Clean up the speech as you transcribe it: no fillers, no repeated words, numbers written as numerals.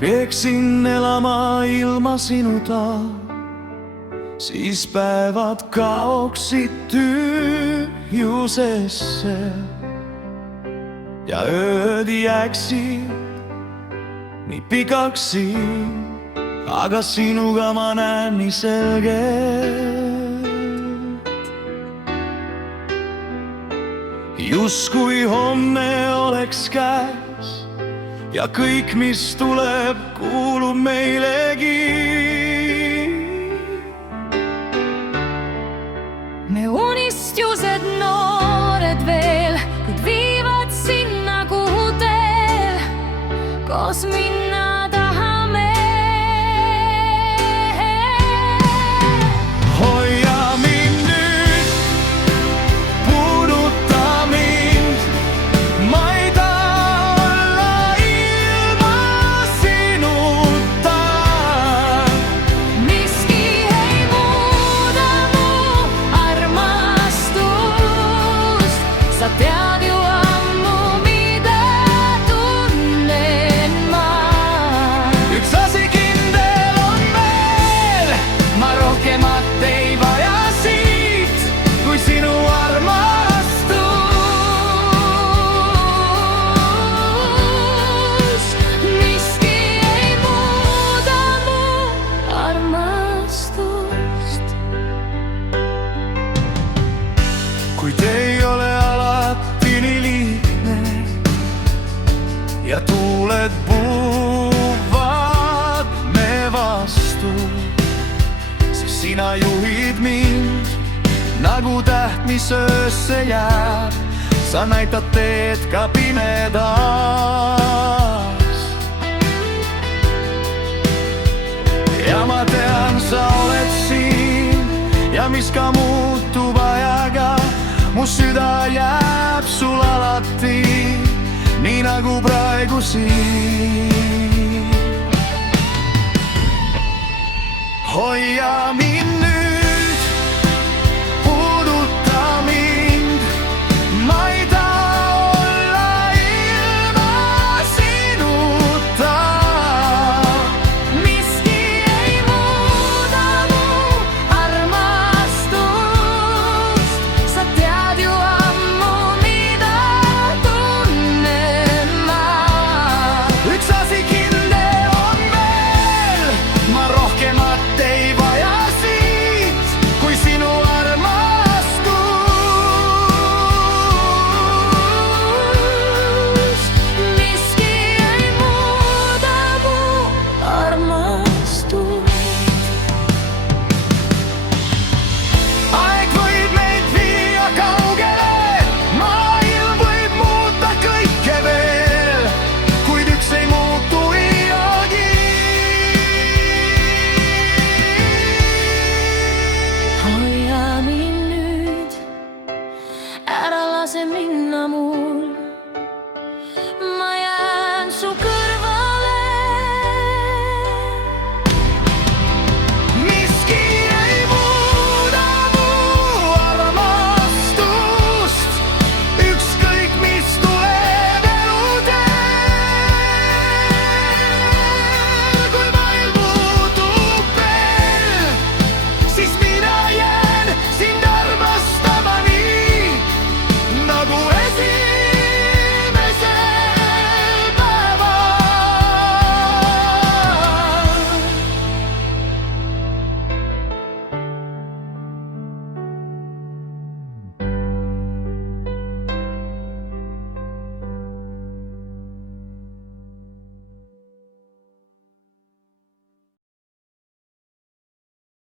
Peeksin elama ilma sinuta, siis päevad kaoksid tühjusesse ja ööd jääksid nii pikaks siin, aga sinuga ma näen nii selgelt. Justkui homne oleks käes ja kõik, mis tuleb, kuulub meilegi. Me unistused noored veel, kuid viivad sinna, kuhu teel koos minna tahame. Hoia mind nüüd, puuduta mind, ma ei taha olla ilma sinuta. Miski ei muuda mu armastust, sa tead ju ammu, mida tunnen ma. Üks asi kindel on veel, ma rohkemat ei vaja siit kui sinu armastus. Miski ei muuda mu armastust. Kuid ei ole alati nii lihtne ja tuuled puhuvad me vastu, siis sina juhid mind nagu täht, mis öösse jääb. Sa näitad teed ka pimedas ja ma tean, sa oled siin ja mis ka muutub ajaga, mu süda jääb sul alati nii nagu praegu siin. Hoia mind